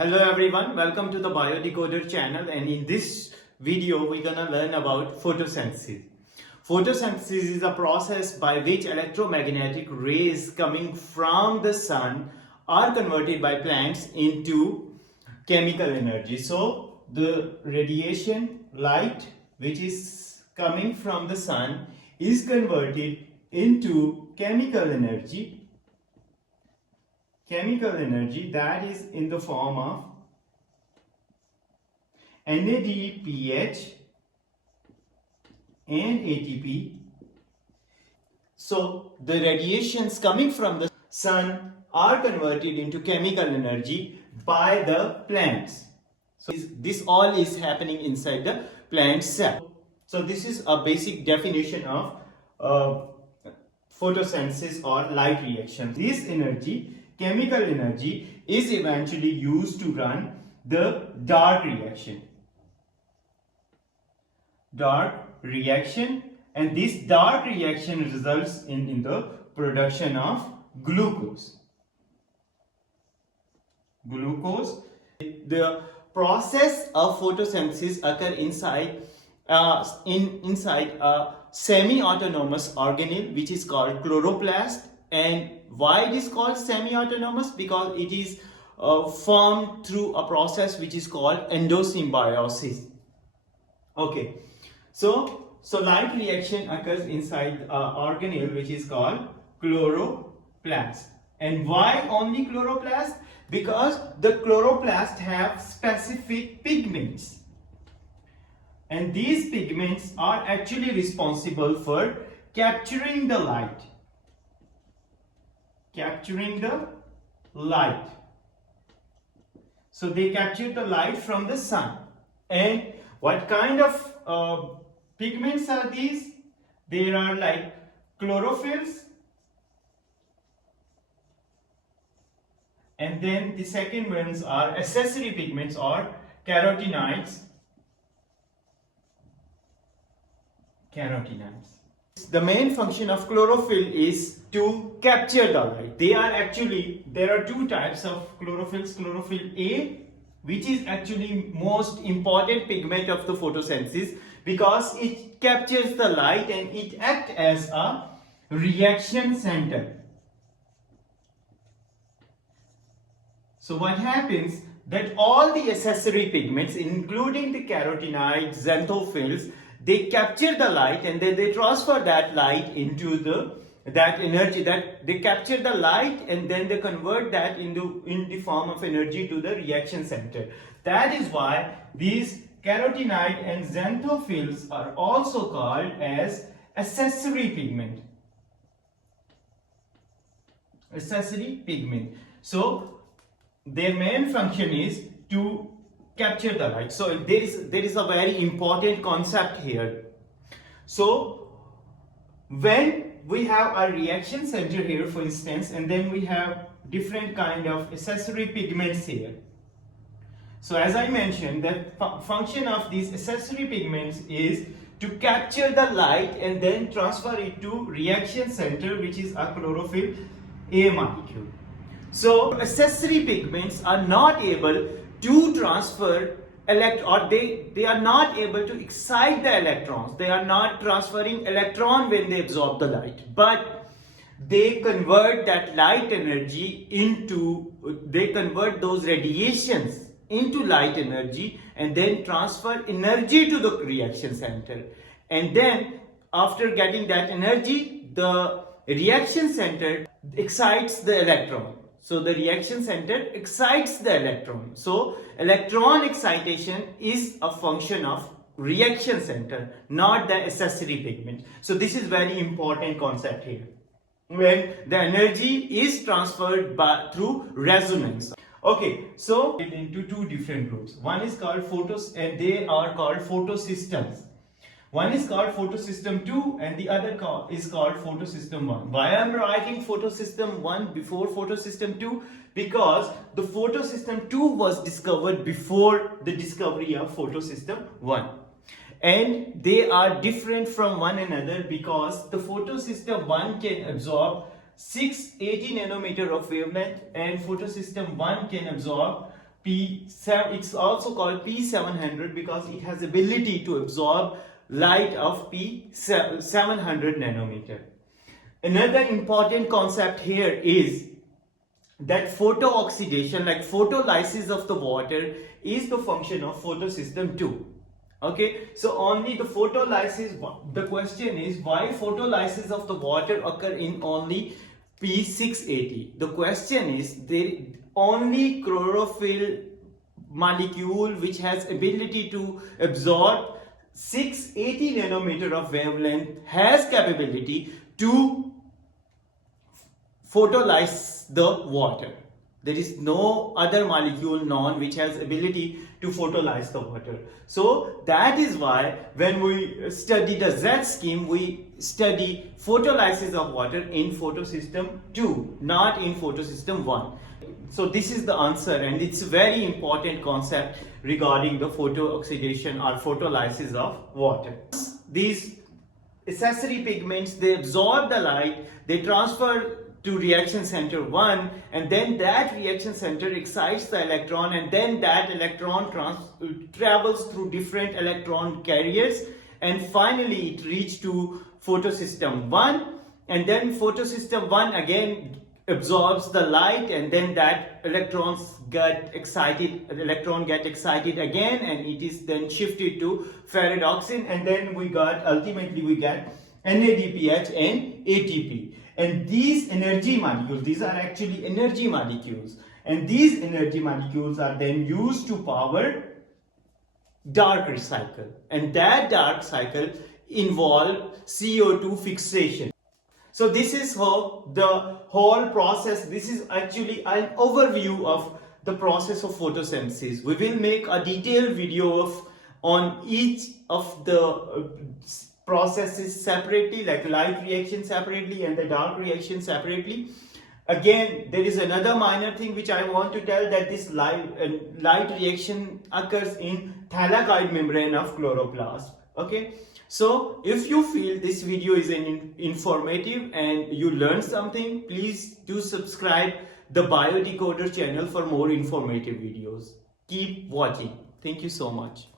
Hello everyone, welcome to the Biodecoder channel, and in this video we're gonna learn about photosynthesis. Photosynthesis is a process by which electromagnetic rays coming from the sun are converted by plants into chemical energy. So the radiation light which is coming from the sun is converted into chemical energy that is in the form of NADPH and ATP. So the radiations coming from the sun are converted into chemical energy by the plants. So this all is happening inside the plant cell. So this is a basic definition of photosynthesis or light reaction. This energy, chemical energy, is eventually used to run the dark reaction. And this dark reaction results in the production of glucose. The process of photosynthesis occurs inside a semi-autonomous organelle which is called chloroplast. And why it is called semi-autonomous? Because it is formed through a process which is called endosymbiosis. Okay, so light reaction occurs inside organelle which is called chloroplast. And why only chloroplast? Because the chloroplast have specific pigments, and these pigments are actually responsible for capturing the light. So they capture the light from the sun. And what kind of pigments are these? They are like chlorophylls, and then the second ones are accessory pigments or carotenoids. The main function of chlorophyll is to capture the light. There are two types of chlorophylls. Chlorophyll A, which is actually most important pigment of the photosynthesis because it captures the light and it acts as a reaction center. So what happens that all the accessory pigments, including the carotenoids, xanthophylls, they capture the light and then they transfer that light into that energy, that they capture the light and then they convert that in the form of energy to the reaction center. That is why these carotenoid and xanthophylls are also called as accessory pigment. So their main function is to capture the light. So there is a very important concept here. So when we have a reaction center here, for instance, and then we have different kind of accessory pigments here. So as I mentioned, the function of these accessory pigments is to capture the light and then transfer it to reaction center, which is a chlorophyll A molecule. So accessory pigments are not able to transfer they are not able to excite the electrons. They are not transferring electron when they absorb the light, but they convert that light energy they convert those radiations into light energy and then transfer energy to the reaction center. And then after getting that energy, the reaction center excites the electron. So the reaction center excites the electron. So electron excitation is a function of reaction center, not the accessory pigment. So this is very important concept here, when the energy is transferred through resonance. Okay, so into two different groups. One is called and they are called photosystems. One is called photosystem 2 and the other is called photosystem 1. Why I am writing photosystem 1 before photosystem 2? Because the photosystem 2 was discovered before the discovery of photosystem 1. And they are different from one another because the photosystem 1 can absorb 680 nanometer of wavelength and photosystem 1 can absorb P7, it's also called P700 because it has ability to absorb light of P700 nanometer. Another important concept here is that photooxidation, like photolysis of the water, is the function of photosystem 2. Okay, so only the photolysis, the question is why photolysis of the water occur in only P680. The question is there only chlorophyll molecule which has ability to absorb 680 nanometer of wavelength has capability to photolyze the water. There is no other molecule known which has ability to photolyze the water. So that is why when we study the Z scheme, we study photolysis of water in photosystem 2, not in photosystem 1. So this is the answer, and it's a very important concept regarding the photooxidation or photolysis of water. These accessory pigments, they absorb the light, they transfer to reaction center 1, and then that reaction center excites the electron, and then that electron travels through different electron carriers, and finally it reaches to photosystem 1, and then photosystem 1 again absorbs the light, and then that electron get excited again, and it is then shifted to ferredoxin, and then ultimately we get NADPH and ATP. And these energy molecules, these are actually energy molecules, and these energy molecules are then used to power dark cycle, and that dark cycle involve CO2 fixation. So this is how the whole process, this is actually an overview of the process of photosynthesis. We will make a detailed video on each of the processes separately, like light reaction separately and the dark reaction separately. Again, there is another minor thing which I want to tell, that this light reaction occurs in thylakoid membrane of chloroplast. Okay, so if you feel this video is informative and you learned something, please do subscribe the Biodecoder channel for more informative videos. Keep watching. Thank you so much.